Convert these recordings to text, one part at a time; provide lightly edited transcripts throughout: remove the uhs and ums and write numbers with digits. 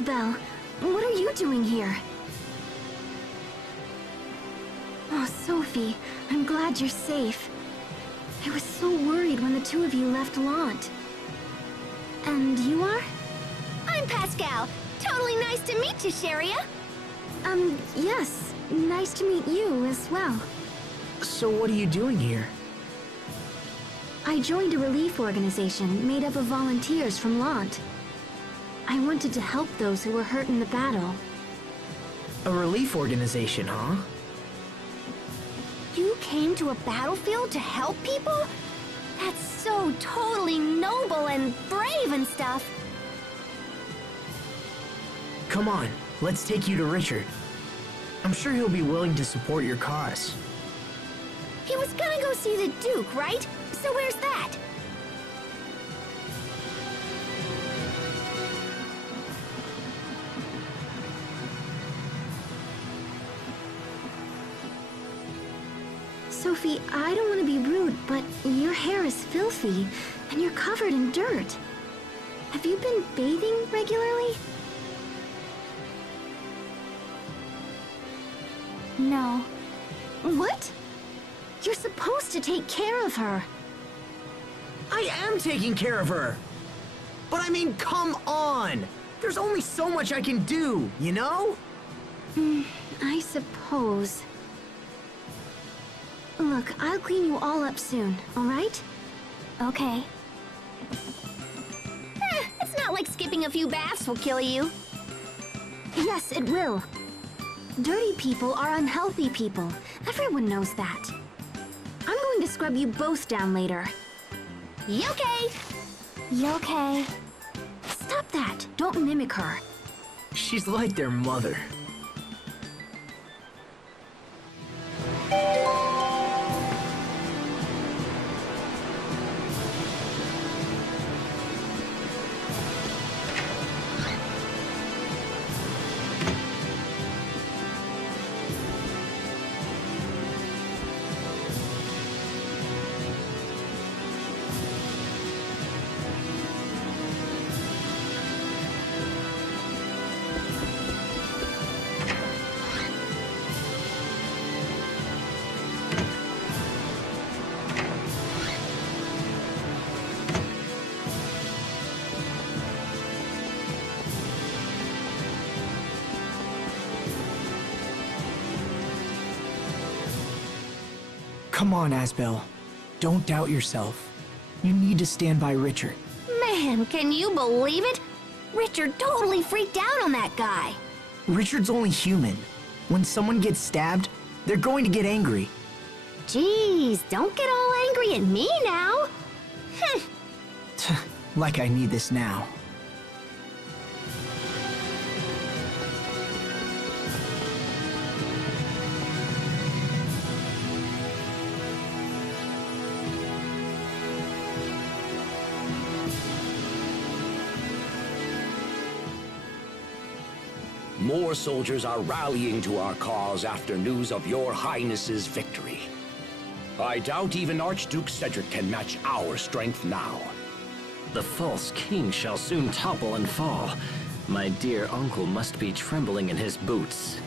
Asbel, what are you doing here? Oh, Sophie, I'm glad you're safe. I was so worried when the two of you left Lhant. And you are? I'm Pascal. Totally nice to meet you, Sharia. Yes. Nice to meet you as well. So what are you doing here? I joined a relief organization made up of volunteers from Lhant. I wanted to help those who were hurt in the battle. A relief organization, huh? You came to a battlefield to help people? That's so totally noble and brave and stuff. Come on, let's take you to Richard. I'm sure he'll be willing to support your cause. He was gonna go see the Duke, right? So where's that? Sophie, I don't want to be rude, but your hair is filthy, and you're covered in dirt. Have you been bathing regularly? No. What? You're supposed to take care of her. I am taking care of her! But I mean, come on! There's only so much I can do, you know? I suppose. Look, I'll clean you all up soon, alright? Okay. It's not like skipping a few baths will kill you. Yes, it will. Dirty people are unhealthy people. Everyone knows that. I'm going to scrub you both down later. Okay. Okay. Stop that. Don't mimic her. She's like their mother. Come on, Asbel. Don't doubt yourself. You need to stand by Richard. Man, can you believe it? Richard totally freaked out on that guy. Richard's only human. When someone gets stabbed, they're going to get angry. Jeez, don't get all angry at me now. Like I need this now. More soldiers are rallying to our cause after news of your Highness's victory. I doubt even Archduke Cedric can match our strength now. The false king shall soon topple and fall. My dear uncle must be trembling in his boots.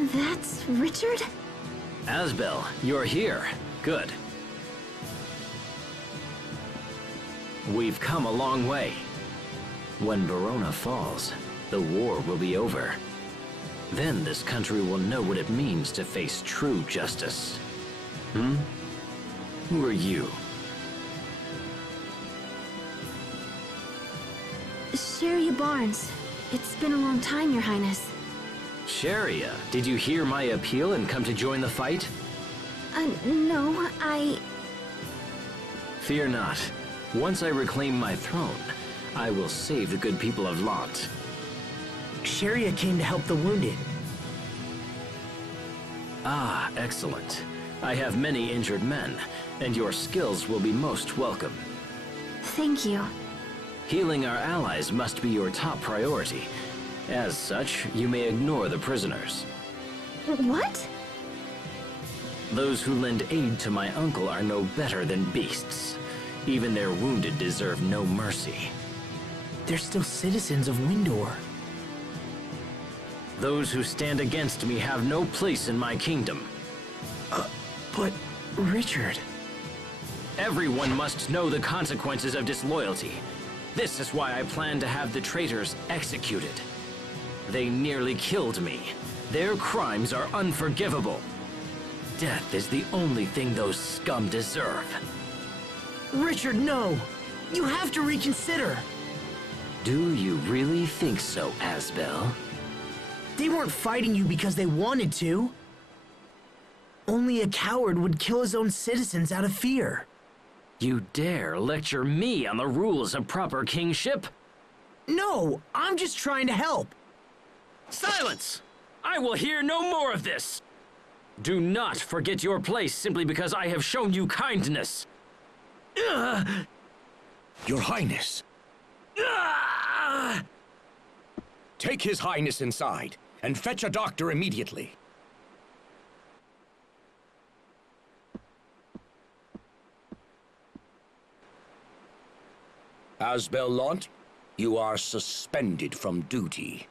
That's Richard? Asbel, you're here. Good. We've come a long way. When Verona falls, the war will be over. Then this country will know what it means to face true justice. Who are you? Sharia Barnes. It's been a long time, Your Highness. Sharia, did you hear my appeal and come to join the fight? No, Fear not. Once I reclaim my throne, I will save the good people of Lhant. Sharia came to help the wounded. Ah, excellent. I have many injured men, and your skills will be most welcome. Thank you. Healing our allies must be your top priority. As such, you may ignore the prisoners. What? Those who lend aid to my uncle are no better than beasts. Even their wounded deserve no mercy. They're still citizens of Windor. Those who stand against me have no place in my kingdom. But Richard... Everyone must know the consequences of disloyalty. This is why I plan to have the traitors executed. They nearly killed me. Their crimes are unforgivable. Death is the only thing those scum deserve. Richard, no! You have to reconsider! Do you really think so, Asbel? They weren't fighting you because they wanted to. Only a coward would kill his own citizens out of fear. You dare lecture me on the rules of proper kingship? No, I'm just trying to help. Silence! I will hear no more of this! Do not forget your place simply because I have shown you kindness. Your Highness. Take His Highness inside and fetch a doctor immediately. Asbel Lhant, you are suspended from duty.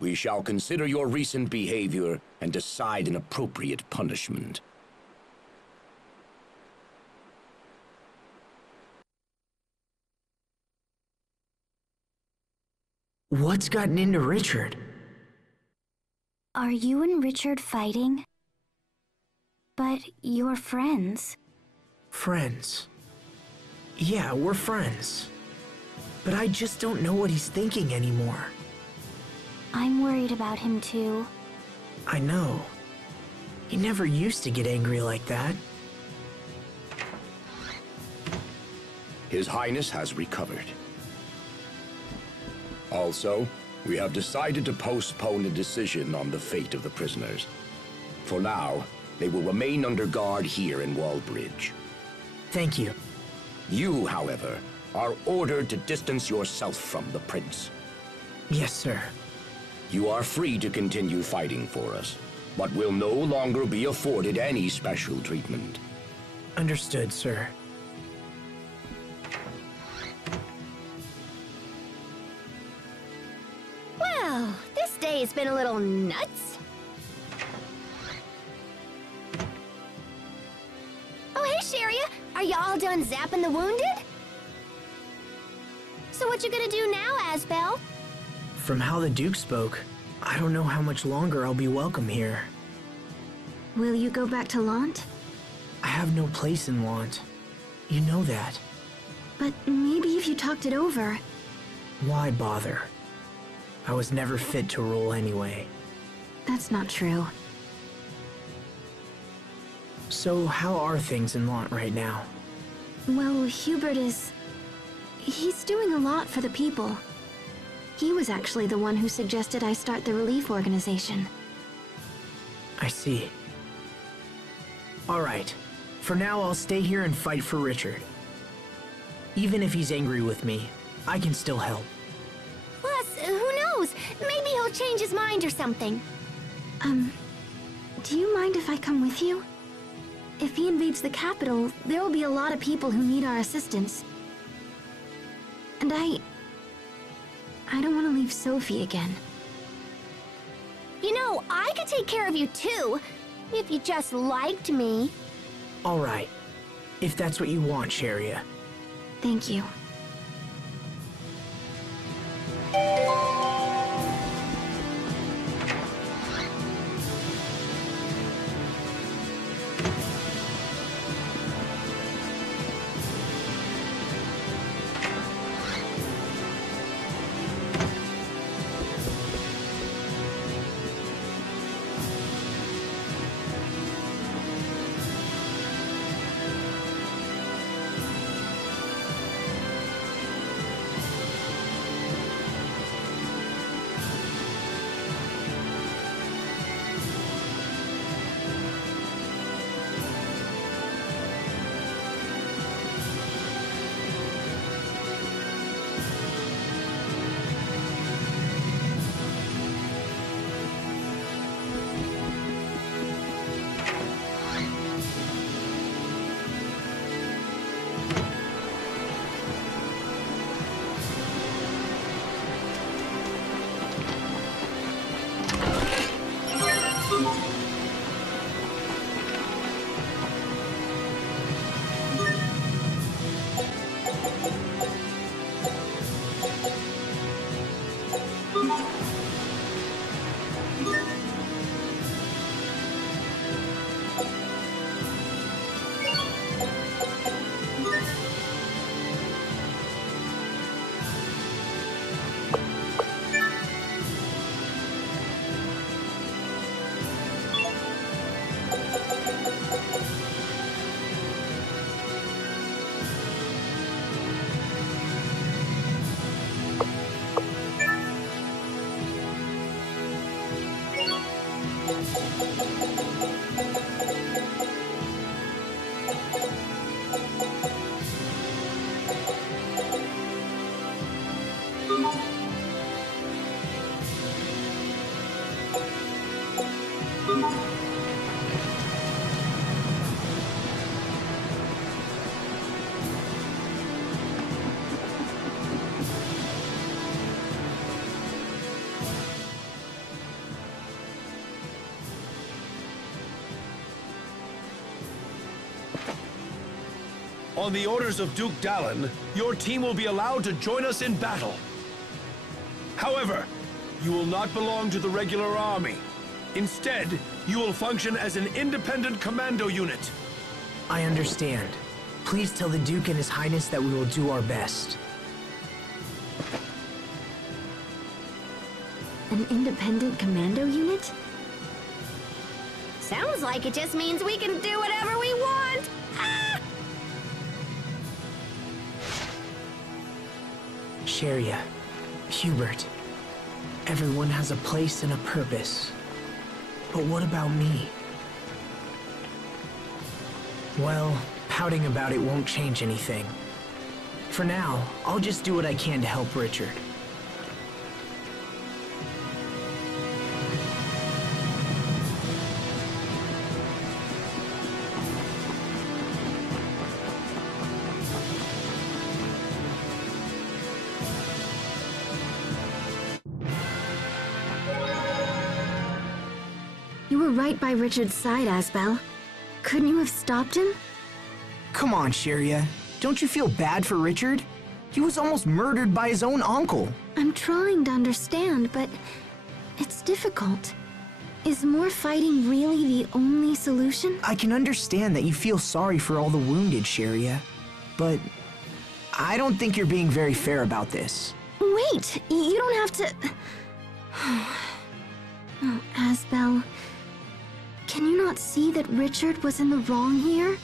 We shall consider your recent behavior and decide an appropriate punishment. What's gotten into Richard? Are you and Richard fighting? But you're friends. Friends. Yeah, we're friends. But I just don't know what he's thinking anymore. I'm worried about him too. I know. He never used to get angry like that. His Highness has recovered. Also, we have decided to postpone a decision on the fate of the prisoners. For now, they will remain under guard here in Wallbridge. Thank you. You, however, are ordered to distance yourself from the Prince. Yes, sir. You are free to continue fighting for us, but will no longer be afforded any special treatment. Understood, sir. Well, this day has been a little nuts. Oh, hey, Sharia. Are you all done zapping the wounded? So what you gonna do now, Asbel? From how the Duke spoke, I don't know how much longer I'll be welcome here. Will you go back to Lhant? I have no place in Lhant. You know that. But maybe if you talked it over... Why bother? I was never fit to rule anyway. That's not true. So how are things in Lhant right now? Well, Hubert is... he's doing a lot for the people. He was actually the one who suggested I start the relief organization. I see. All right. For now, I'll stay here and fight for Richard. Even if he's angry with me, I can still help. Plus, who knows? Maybe he'll change his mind or something. Do you mind if I come with you? If he invades the capital, there will be a lot of people who need our assistance. And I don't want to leave Sophie again. You know, I could take care of you too, if you just liked me. All right. If that's what you want, Sharia. Thank you. On the orders of Duke Dallin, your team will be allowed to join us in battle. However, you will not belong to the regular army. Instead, you will function as an independent commando unit. I understand. Please tell the Duke and His Highness that we will do our best. An independent commando unit? Sounds like it just means we can do whatever we want. Ah! Sheria, Hubert, everyone has a place and a purpose. But what about me? Well, pouting about it won't change anything. For now, I'll just do what I can to help Richard. You were right by Richard's side, Asbel. Couldn't you have stopped him? Come on, Sheria. Don't you feel bad for Richard? He was almost murdered by his own uncle. I'm trying to understand, but it's difficult. Is more fighting really the only solution? I can understand that you feel sorry for all the wounded, Sheria, but I don't think you're being very fair about this. Wait, you don't have to... Oh, Asbel, can you not see that Richard was in the wrong here?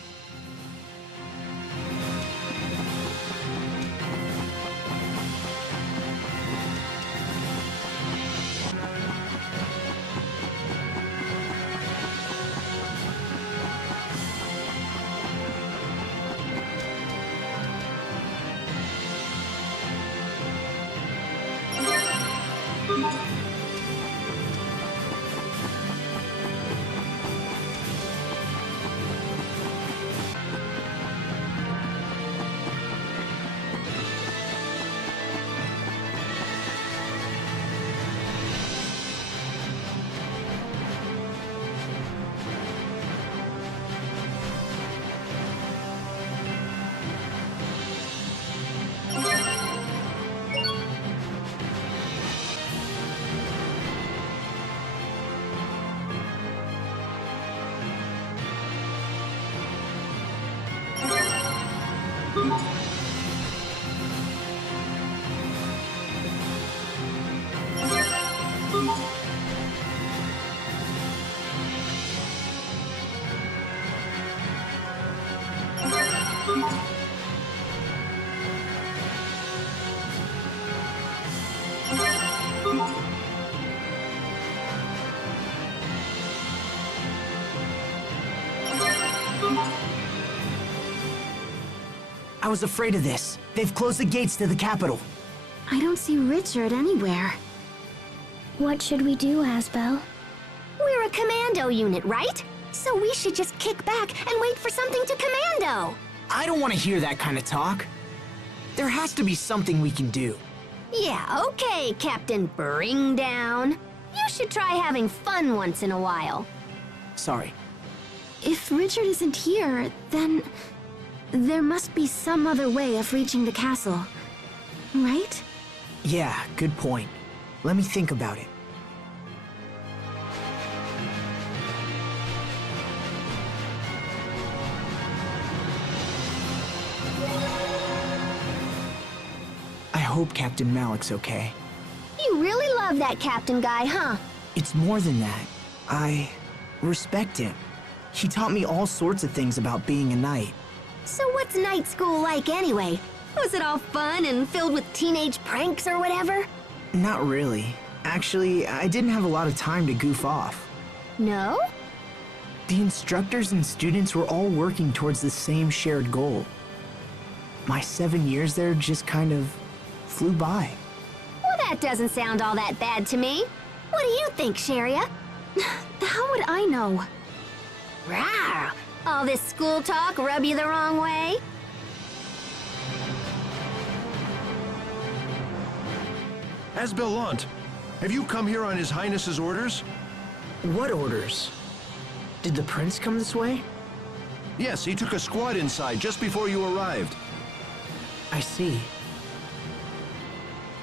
I was afraid of this. They've closed the gates to the capital. I don't see Richard anywhere. What should we do, Asbel? We're a commando unit, right? So we should just kick back and wait for something to commando. I don't want to hear that kind of talk. There has to be something we can do. Yeah, okay, Captain Bring Down. You should try having fun once in a while. Sorry. If Richard isn't here, then there must be some other way of reaching the castle, right? Yeah, good point. Let me think about it. I hope Captain Malik's okay. You really love that captain guy, huh? It's more than that. I respect him. He taught me all sorts of things about being a knight. So what's night school like anyway? Was it all fun and filled with teenage pranks or whatever? Not really. Actually, I didn't have a lot of time to goof off. No? The instructors and students were all working towards the same shared goal. My 7 years there just kind of flew by. Well, that doesn't sound all that bad to me. What do you think, Sharia? How would I know? Rawr! All this school talk rub you the wrong way? Asbel Lhant, have you come here on His Highness's orders? What orders? Did the prince come this way? Yes, he took a squad inside just before you arrived. I see.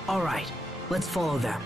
All right, let's follow them.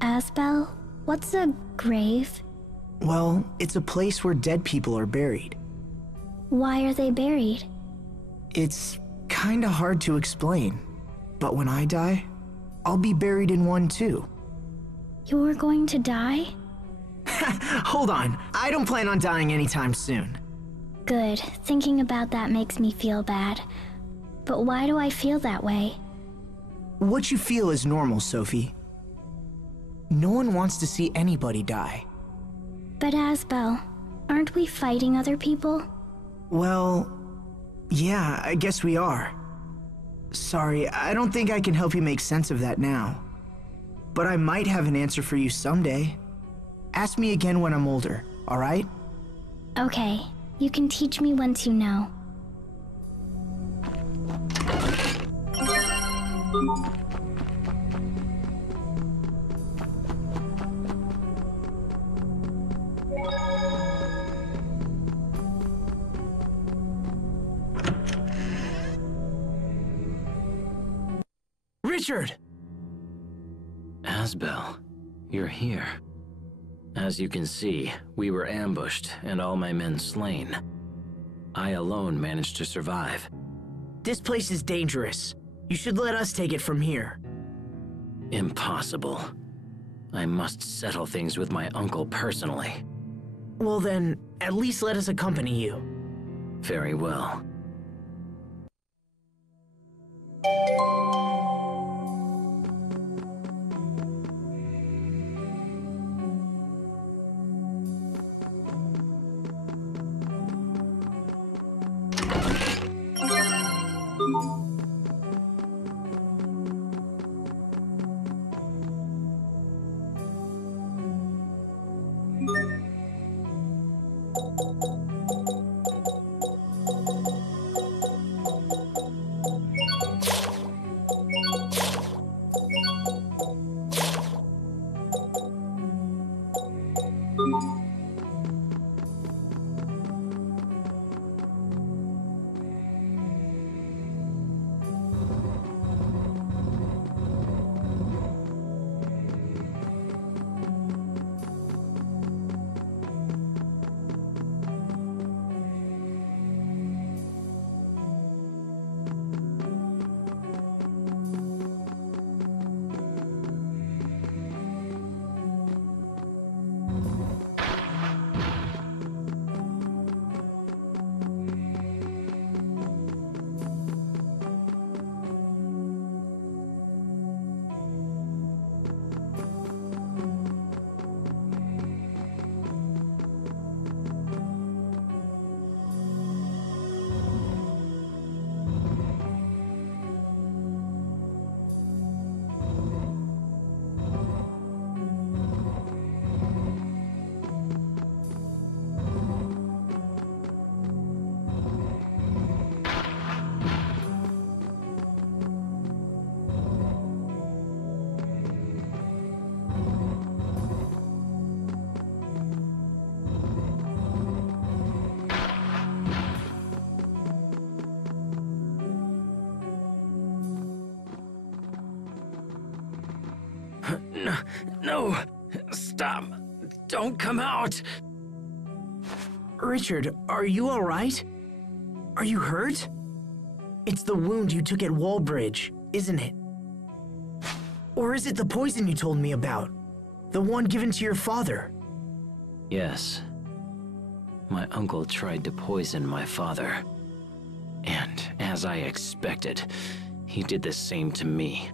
Asbel, what's a grave? Well, it's a place where dead people are buried. Why are they buried? It's kinda hard to explain, but when I die, I'll be buried in one too. You're going to die? Hold on, I don't plan on dying anytime soon. Good. Thinking about that makes me feel bad. But why do I feel that way? What you feel is normal, Sophie. No one wants to see anybody die. But Asbel, aren't we fighting other people? Well, yeah, I guess we are. Sorry, I don't think I can help you make sense of that now. But I might have an answer for you someday. Ask me again when I'm older, alright? Okay, you can teach me once you know. Richard! Asbel, you're here. As you can see, we were ambushed and all my men slain. I alone managed to survive. This place is dangerous. You should let us take it from here. Impossible. I must settle things with my uncle personally. Well then, at least let us accompany you. Very well. No! Stop! Don't come out! Richard, are you alright? Are you hurt? It's the wound you took at Wallbridge, isn't it? Or is it the poison you told me about? The one given to your father? Yes. My uncle tried to poison my father. And, as I expected, he did the same to me.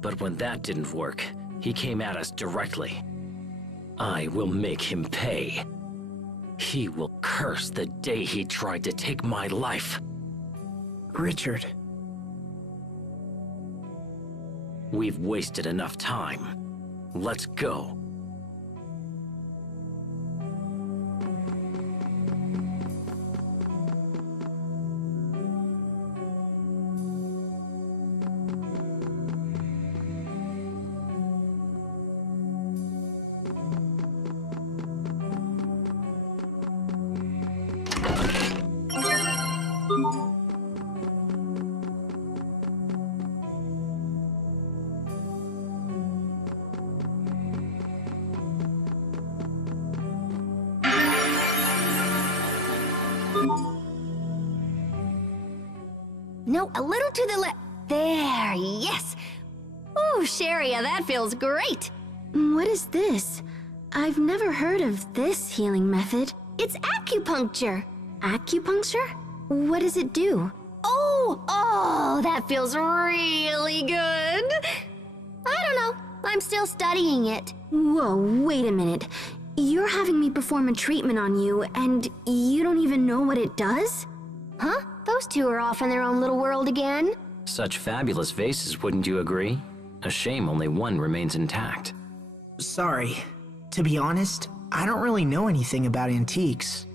But when that didn't work, he came at us directly. I will make him pay. He will curse the day he tried to take my life. Richard. We've wasted enough time. Let's go. No, a little to the left. There, yes. Ooh, Sharia, that feels great. What is this? I've never heard of this healing method. It's acupuncture. Acupuncture? What does it do? Oh, that feels really good. I don't know. I'm still studying it. Whoa, wait a minute. You're having me perform a treatment on you, and you don't even know what it does? Huh? Those two are off in their own little world again. such fabulous vases, wouldn't you agree? A shame only one remains intact. Sorry. To be honest, I don't really know anything about antiques.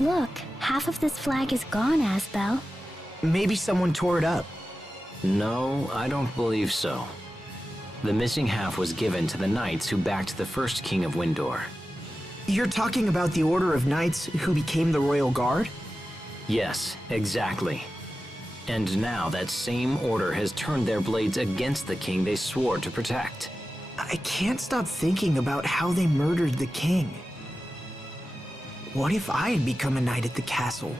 Look, half of this flag is gone, Asbel. Maybe someone tore it up. No, I don't believe so. The missing half was given to the knights who backed the first king of Windor. You're talking about the Order of Knights who became the Royal Guard? Yes, exactly. And now that same order has turned their blades against the king they swore to protect. I can't stop thinking about how they murdered the king. What if I had become a knight at the castle?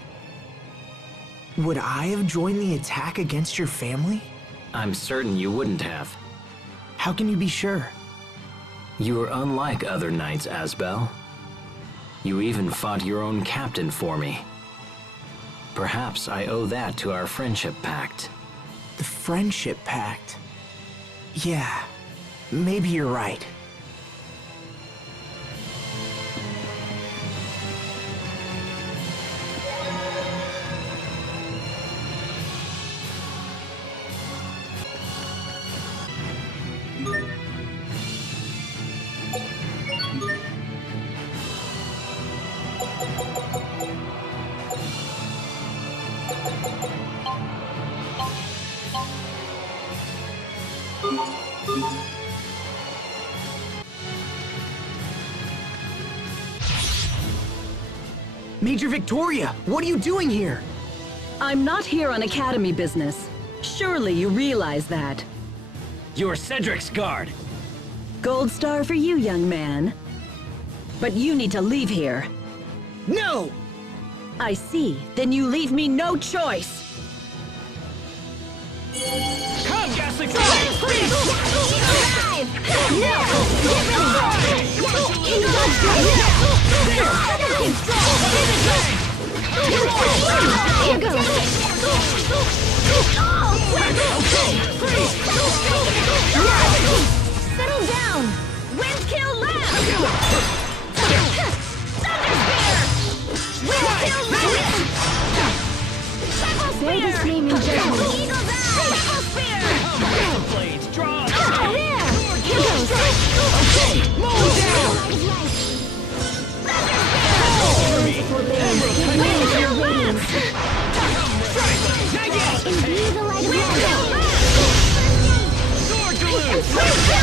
Would I have joined the attack against your family? I'm certain you wouldn't have. How can you be sure? You are unlike other knights, Asbel. You even fought your own captain for me. Perhaps I owe that to our friendship pact. The Friendship Pact? Yeah, maybe you're right. Major Victoria, what are you doing here? I'm not here on Academy business. Surely you realize that. You're Cedric's guard. Gold star for you, young man. But you need to leave here. No! I see. Then you leave me no choice. Come, Ghastly Alive! No! Get Here goes! Settle down! Windkill Lhant! Windkill Lhant! Say this name in German. Eagle's Eye! Spear! Blades, draw! There! Here goes! Okay, mow down! Imbue the light of light! Sword to lose!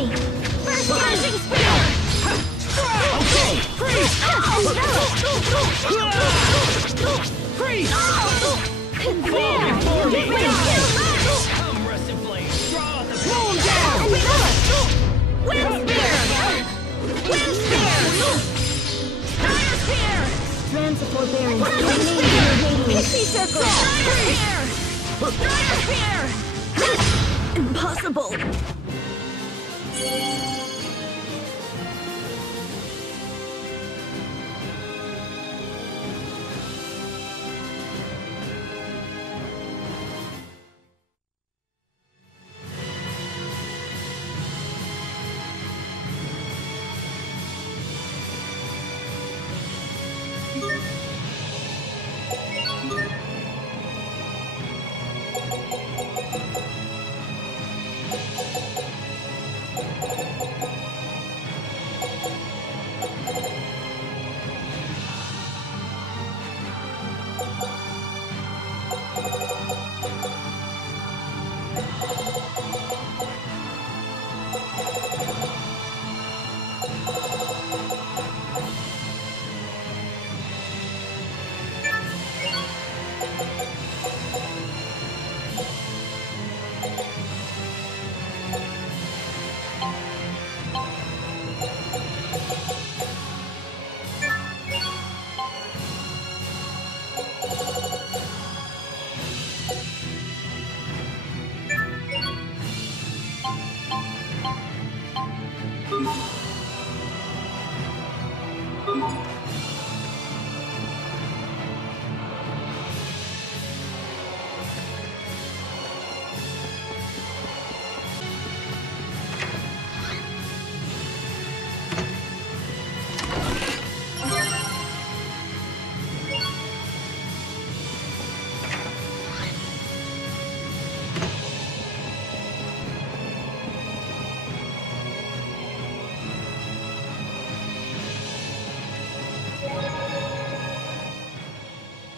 ready! First charging spear! Okay! Freeze! Freeze! Fall before me! Come, Rusted Blade! Draw the Moon down! Wind spear! Wind spear! Fire spear! Strand support bearings. Pixie circle! Fire spear! Impossible!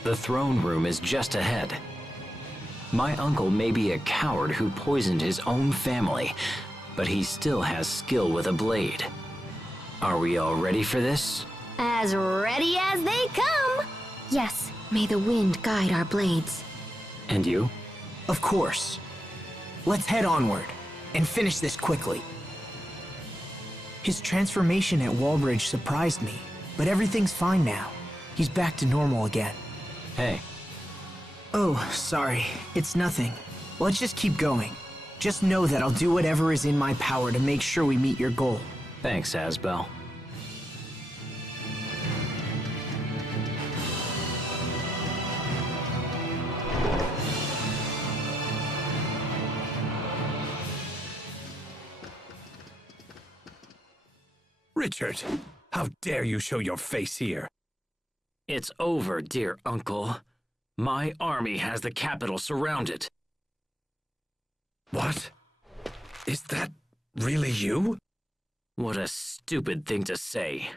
The throne room is just ahead. My uncle may be a coward who poisoned his own family, but he still has skill with a blade. Are we all ready for this? As ready as they come! Yes. May the wind guide our blades. And you? Of course. Let's head onward and finish this quickly. His transformation at Wallbridge surprised me, but everything's fine now. He's back to normal again. Hey. Oh, sorry. It's nothing. Let's just keep going. Just know that I'll do whatever is in my power to make sure we meet your goal. Thanks, Asbel. Richard, how dare you show your face here? It's over, dear uncle. My army has the capital surrounded. What? Is that really you? What a stupid thing to say.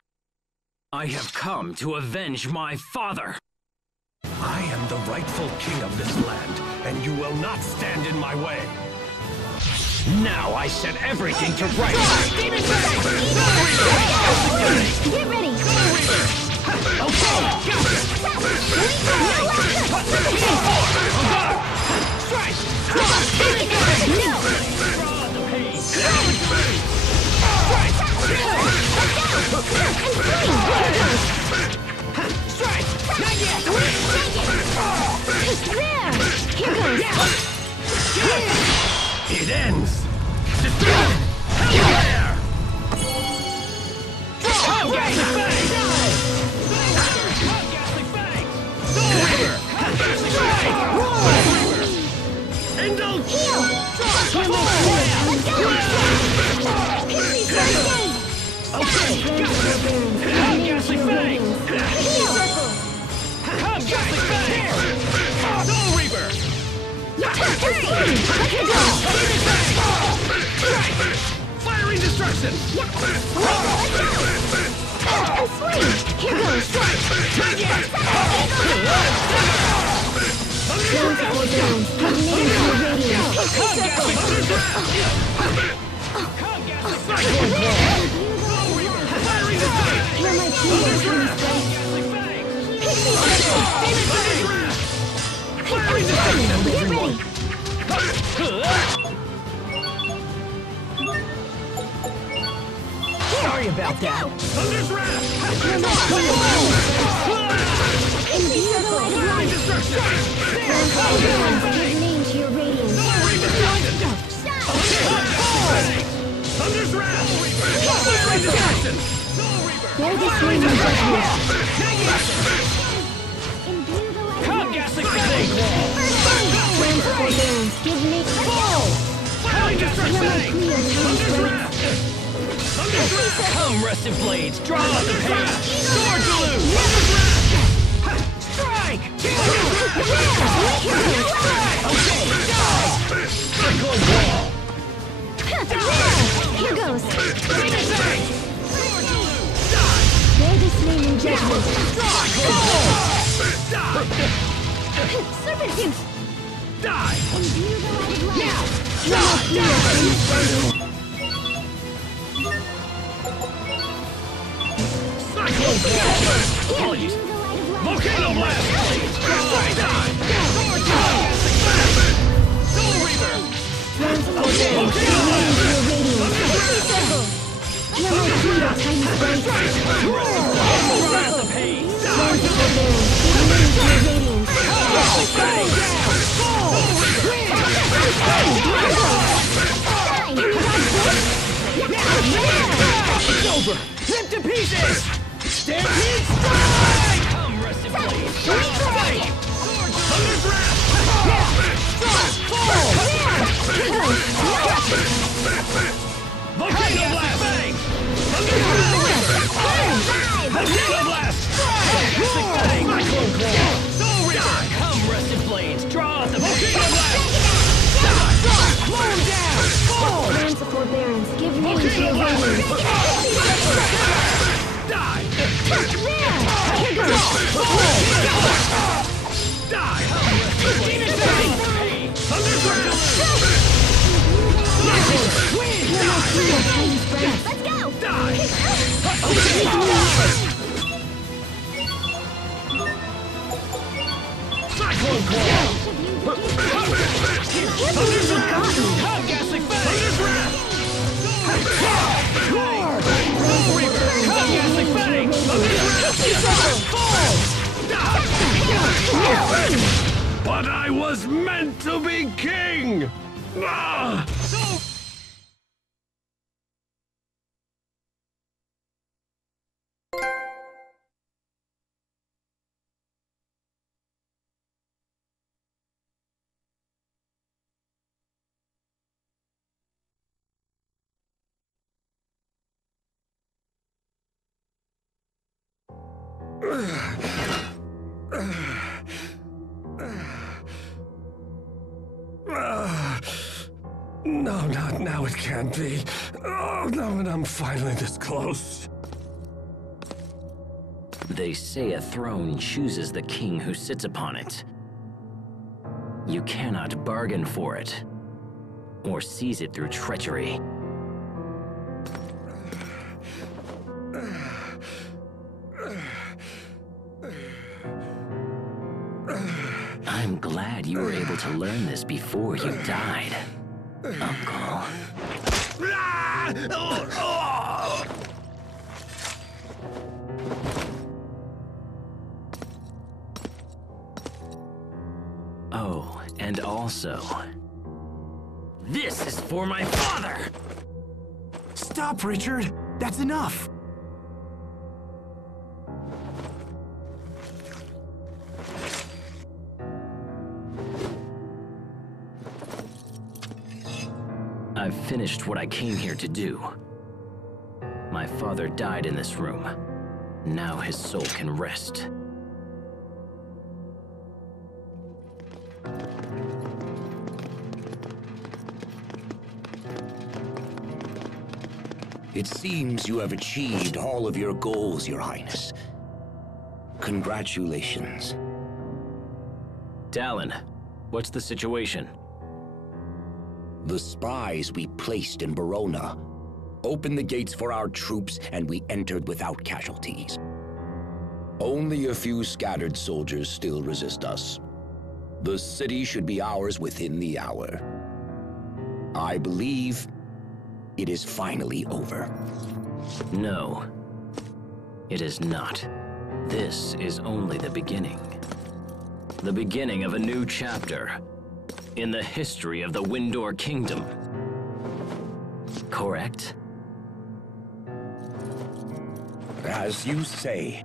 I have come to avenge my father! I am the rightful king of this land, and you will not stand in my way. Now I set everything to rights! Get ready! It ends! Hell there! Come, Ghastly Fang! Come, Ghastly Fang! Soul Reaver! Ghastly Fang! Indulge! Heal! Come, Ghastly Fang! Come, Ghastly Fang! Soul Reaver! Firing destruction! Here goes! Not yet! Come, Ghastly! Sorry about that. Thunder's Wrath! Give name to your radiance. Thunder's Wrath! Bear this name in judgment. Come, Ghastly Fang! Plan for forbearance. Give name. Come, Rusted Blades! Draw out the pain! Sword salute! Strike! Cyclone Wall! Here goes. Bear this name in judgment. Serpent Tooth! Die! Cyclone Blast! Apologies! Volcano Blast! Die! Soul Reaver! Volcano Wrath of Pain! It's over! Rip to pieces! Stampede Strike! Come, Rusted Blades! Strike! Thunder's Wrath! Volcano Blast! Volcano Blast! Cyclone Claw! Soul Reaper! Come, Rusted Blades! Draw out the Volcano Blast! Slow him down! Fall! Plan for forbearance. Give name to your radiance. Die! Die! Demon Fang! Thunder's Wrath! Let's go! Die! Cyclone Claw! Thunder's Wrath! Come, Ghastly Fang! Thunder's Wrath! Soul Reaper! Come, Ghastly Fang! Thunder's Wrath! Fall! But I was meant to be king! Ah! No, not now, it can't be. Oh, no, and I'm finally this close. They say a throne chooses the king who sits upon it. You cannot bargain for it, or seize it through treachery. I'm glad you were able to learn this before you died, Uncle. Oh, and also, this is for my father! Stop, Richard! That's enough! I've finished what I came here to do. My father died in this room. Now his soul can rest. It seems you have achieved all of your goals, Your Highness. Congratulations. Dallin, what's the situation? The spies we placed in Verona opened the gates for our troops, and we entered without casualties. Only a few scattered soldiers still resist us. The city should be ours within the hour. I believe it is finally over. No, it is not. This is only the beginning. The beginning of a new chapter in the history of the Windor Kingdom. Correct? As you say.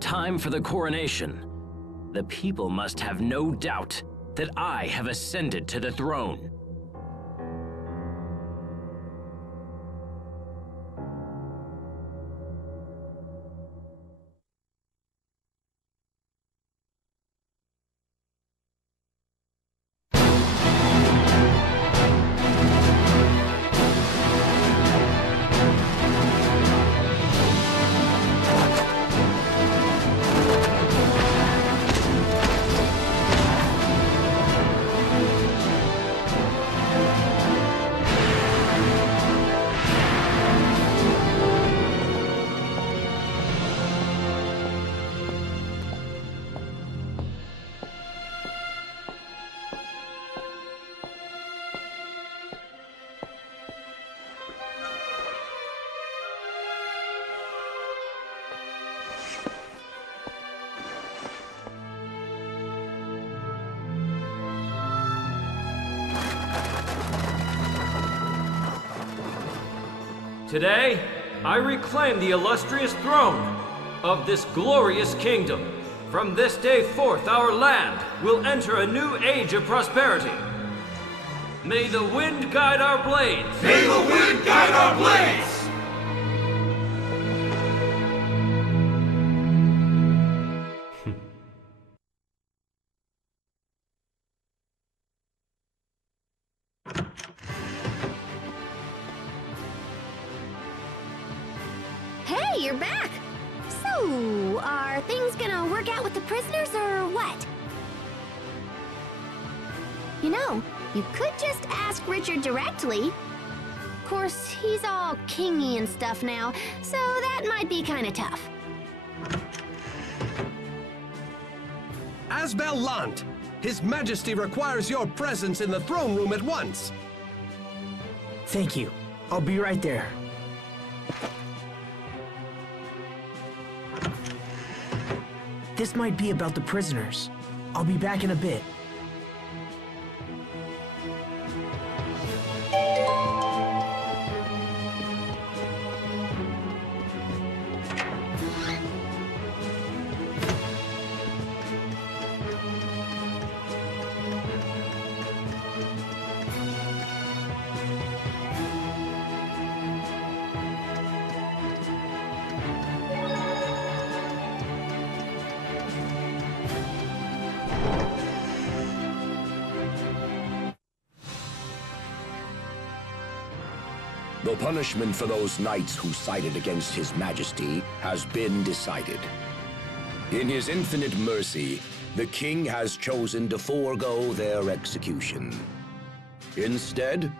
Time for the coronation. The people must have no doubt that I have ascended to the throne. Today, I reclaim the illustrious throne of this glorious kingdom. From this day forth, our land will enter a new age of prosperity. May the wind guide our blades! May the wind guide our blades! Hey, you're back! So, are things gonna work out with the prisoners or what? You know, you could just ask Richard directly. Of course, he's all kingy and stuff now, so that might be kinda tough. Asbel Lhant, His Majesty requires your presence in the throne room at once. Thank you. I'll be right there. This might be about the prisoners. I'll be back in a bit. The punishment for those knights who sided against His Majesty has been decided. In his infinite mercy, the king has chosen to forego their execution. Instead,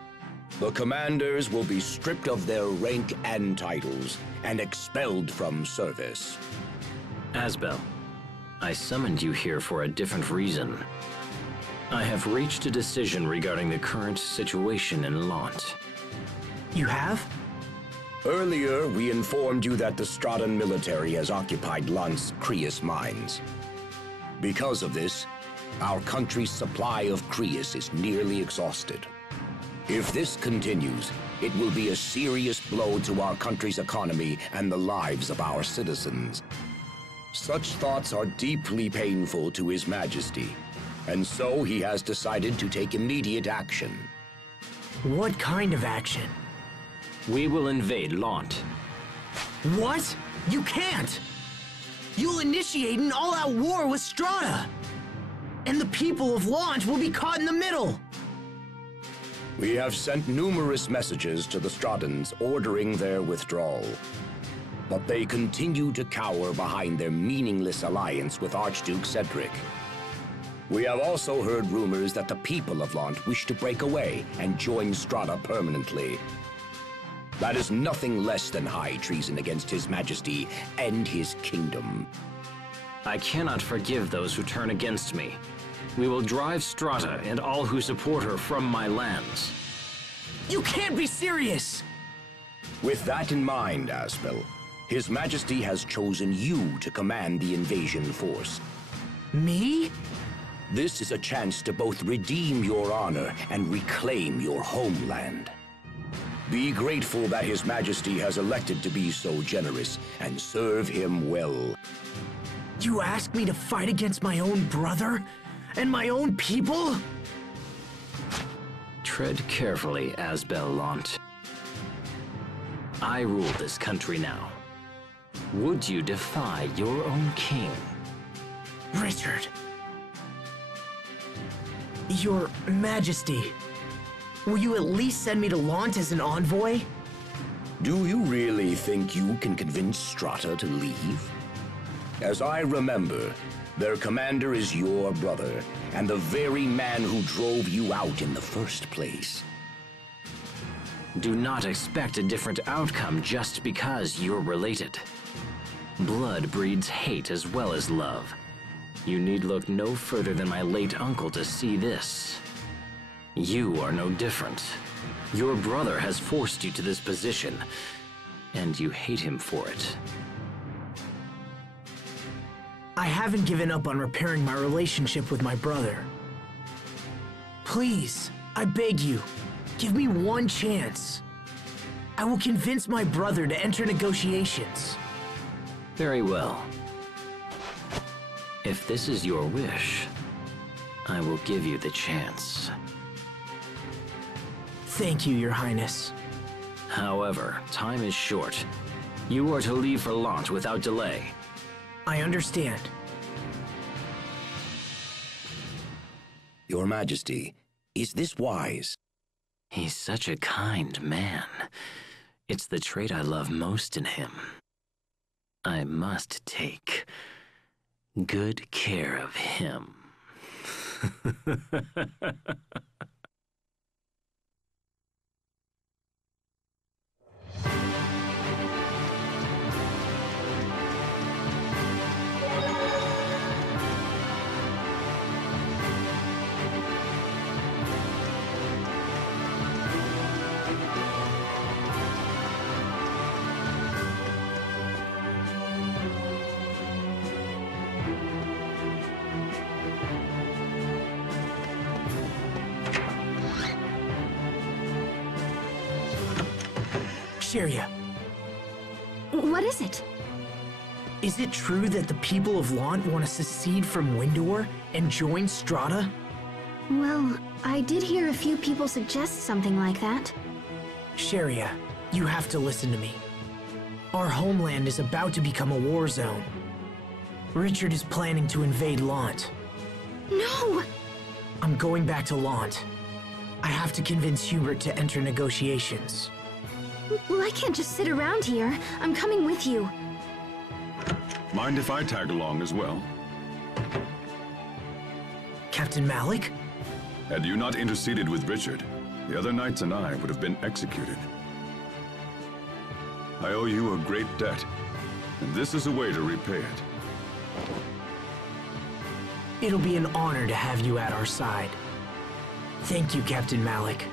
the commanders will be stripped of their rank and titles and expelled from service. Asbel, I summoned you here for a different reason. I have reached a decision regarding the current situation in Lhant. You have? Earlier, we informed you that the Stradan military has occupied Lhant's Creus mines. Because of this, our country's supply of Creus is nearly exhausted. If this continues, it will be a serious blow to our country's economy and the lives of our citizens. Such thoughts are deeply painful to His Majesty, and so he has decided to take immediate action. What kind of action? We will invade Lhant. What? You can't! You'll initiate an all-out war with Strata! And the people of Lhant will be caught in the middle! We have sent numerous messages to the Stratans ordering their withdrawal. But they continue to cower behind their meaningless alliance with Archduke Cedric. We have also heard rumors that the people of Lhant wish to break away and join Strata permanently. That is nothing less than high treason against His Majesty and his kingdom. I cannot forgive those who turn against me. We will drive Strata and all who support her from my lands. You can't be serious! With that in mind, Asbel, His Majesty has chosen you to command the invasion force. Me? This is a chance to both redeem your honor and reclaim your homeland. Be grateful that His Majesty has elected to be so generous, and serve him well. You asked me to fight against my own brother? And my own people? Tread carefully, Asbel Lhant. I rule this country now. Would you defy your own king? Richard. Your Majesty, will you at least send me to Lhant as an envoy? Do you really think you can convince Strata to leave? As I remember, their commander is your brother, and the very man who drove you out in the first place. Do not expect a different outcome just because you're related. Blood breeds hate as well as love. You need look no further than my late uncle to see this. You are no different. Your brother has forced you to this position, and you hate him for it. I haven't given up on repairing my relationship with my brother. Please, I beg you, give me one chance. I will convince my brother to enter negotiations. Very well. If this is your wish, I will give you the chance. Thank you, Your Highness. However, time is short. You are to leave for Lhant without delay. I understand. Your Majesty, is this wise? He's such a kind man. It's the trait I love most in him. I must take good care of him. Sheria, What is it? is it true that the people of Lhant want to secede from Windor and join Strata? Well, I did hear a few people suggest something like that. Sheria, you have to listen to me. Our homeland is about to become a war zone. Richard is planning to invade Lhant. No! I'm going back to Lhant. I have to convince Hubert to enter negotiations. Well, I can't just sit around here. I'm coming with you. Mind if I tag along as well? Captain Malik? Had you not interceded with Richard, the other knights and I would have been executed. I owe you a great debt, and this is a way to repay it. It'll be an honor to have you at our side. Thank you, Captain Malik.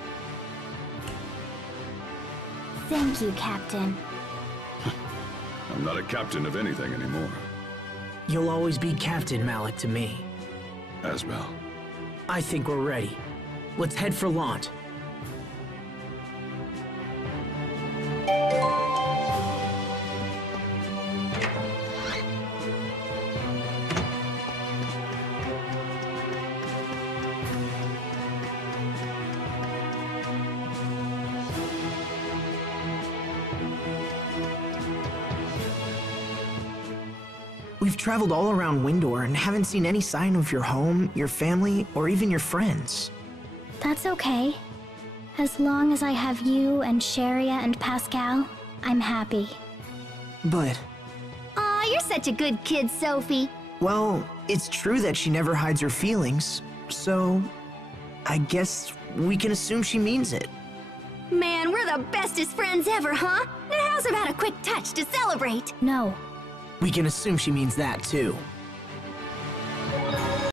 Thank you, Captain. I'm not a captain of anything anymore. You'll always be Captain Malik to me. Asbel. I think we're ready. Let's head for Lhant. We've traveled all around Windor and haven't seen any sign of your home, your family, or even your friends. That's okay. As long as I have you and Sheria and Pascal, I'm happy. But, Aw, you're such a good kid, Sophie. well, it's true that she never hides her feelings, so I guess we can assume she means it. Man, we're the bestest friends ever, huh? Now how's about a quick touch to celebrate? No. We can assume she means that too.